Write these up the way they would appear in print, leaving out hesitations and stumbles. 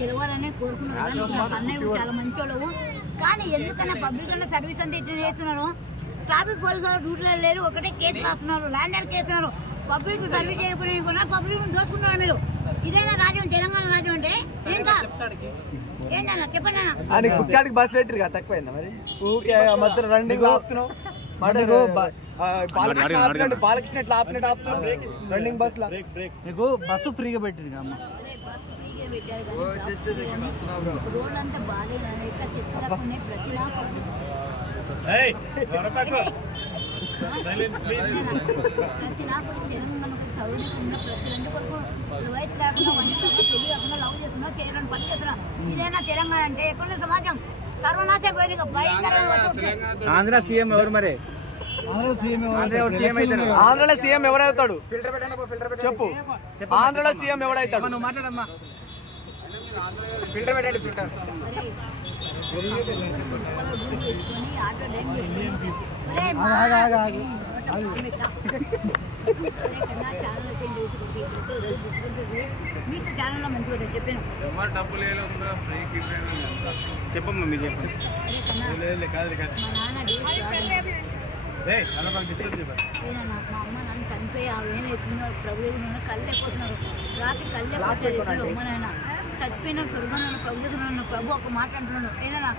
గెలవాలనే కోరుకున్నారు. అన్నయ్య చాలా మంచోళ్ళు. కానీ ఎందుకన్నా పబ్లిక్ లో సర్వీస్ అంతా ఇట్లా చేస్తున్నారు. ట్రాఫిక్ పోలీసు డ్యూటీలో లేరు, ఒకటే కేసు రాస్తున్నారు, ల్యాండ్ కేస్తున్నారు. పబ్లిక్ సర్వీస్ చేయకుండా పబ్లిక్ దోచుకున్నారు మీరు. ఇదేనా రాజ్యం? తెలంగాణ రాజ్యం అంటే ఏంటన్నా చెప్పండి. కుక్కాడికి బస్ పెట్టిరు కదా, తక్కువైందా మరి? మధ్య రన్నింగ్ ఆపుతున్నావు, బాలకృష్ణ ఎట్లా ఆపినట్టు ఆపుతున్నావు రన్నింగ్ బస్ లో. మీకు బస్సు ఫ్రీగా పెట్టిరు అమ్మ. రోడ్లంతా బాగాలేదు, ఇదేనా తెలంగాణ అంటే? ఎక్కడ సమాజం కరోనాసే పోయింది, భయంకరంగా. ఆంధ్ర సీఎం ఎవరు మరి? ఆంధ్రలో సీఎం ఎవరైతాడు చెప్పు? ఆంధ్రలో సీఎం ఎవరైతాడు? నువ్వు మాట్లాడమ్మా. ఫిల్టర్ పెట్టండి, ఫిల్టర్. మీకు ఛానల్లో మంచిగా చెప్పాను. చెప్పమ్మా మీరు చెప్పండి. మా అమ్మ నాన్న చనిపోయి ఏమైతున్నారు ప్రభుత్వ కళ్ళు అయిపోతున్నారు. రాత్రి కళ్ళు అమ్మనైనా చచ్చిపోయిన స్వర్గంలో ప్రభుత్వం ప్రభు ఒక మాట అంటున్నాను. ఏదైనా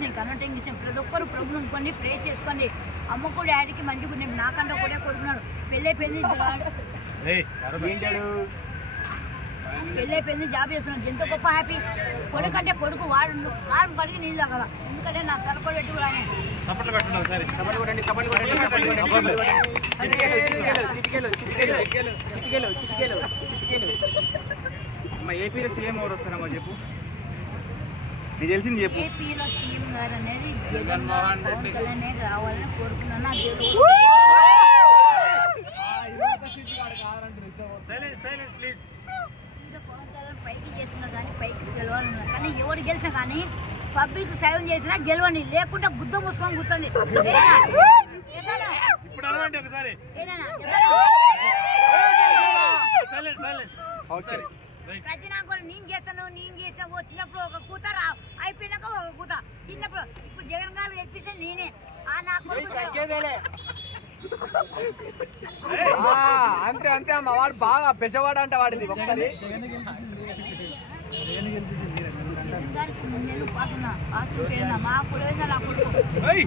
నేను కన్నటంగా ఇచ్చాను. ప్రతి ఒక్కరు ప్రభుత్వం కొన్ని ప్రే చేసుకోండి. అమ్మ కూడా డాడీకి మంచిగా ఉన్నాయి, నాకంటే ఒకటే కొడుకున్నాడు. పెళ్ళి జాబ్ చేస్తున్నాడు. ఎంతో గొప్ప హ్యాపీ. కొడుకు అంటే కొడుకు వాడు కారం కడిగి నీళ్ళు తాగల. ఎందుకంటే నాకు తలపడి పెట్టి కూడా ఏపీలో సీఎం ఎవరు వస్తారమ్మా చెప్పు? నీకు తెలిసింది చెప్పు. ఏపీలో సీఎం గారు అనేది జగన్మోహన్ రెడ్డి రావాలని కోరుకున్నాను. పైకి చేస్తున్నా కానీ పైకి గెలవాలన్నా కానీ ఎవరు గెలిచినా కానీ పబ్లిక్ సేవ చేసినా గెలవని, లేకుంటే గుద్ద మూసుకొని కూర్చోండి. ప్రతి నాకు నేను చేస్తాను వచ్చినప్పుడు ఒక కూత అయిపోయినాక ఒక కూత తిన్నప్పుడు. ఇప్పుడు జగన్ గారు గెలిపిస్తే నేనే నాకు అంతే అంతే అమ్మ. వాడు బాగా పెంచవాడు అంట వాడిది. ఒకసారి మా కులవేంద్ర నా కొడుకు,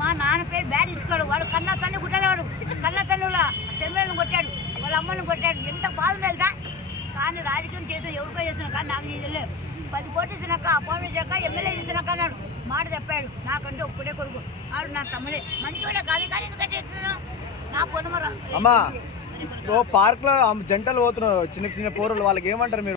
మా నాన్న పేరు బ్యాడ్ ఇసుకోడు. వాడు కన్నా తల్లి గుట్టలేవాడు. కన్నా తల్లిలా తెమ్మలను కొట్టాడు, వాళ్ళ అమ్మని కొట్టాడు. ఎంత బాధ వెళ్తా. కానీ రాజకీయం చేస్తూ ఎవరికో చేస్తున్నా కానీ నాకు తెలియదు. 10 కోట్లు ఇచ్చినాక అపాయింట్మెంట్ చేశాక ఎమ్మెల్యే ఇచ్చినాక అన్నాడు, మాట చెప్పాడు. నాకంటే ఒక్కడే కొడుకు, ఆడు నా తమ్ముడే. మంచివాడే కాదు కానీ ఎందుకంటే చేస్తున్నాను నా పొన్నమరా. అమ్మా పార్క్ లో జంటలు పోతున్నారు, చిన్న చిన్న పోరులు, వాళ్ళకి ఏమంటారు మీరు?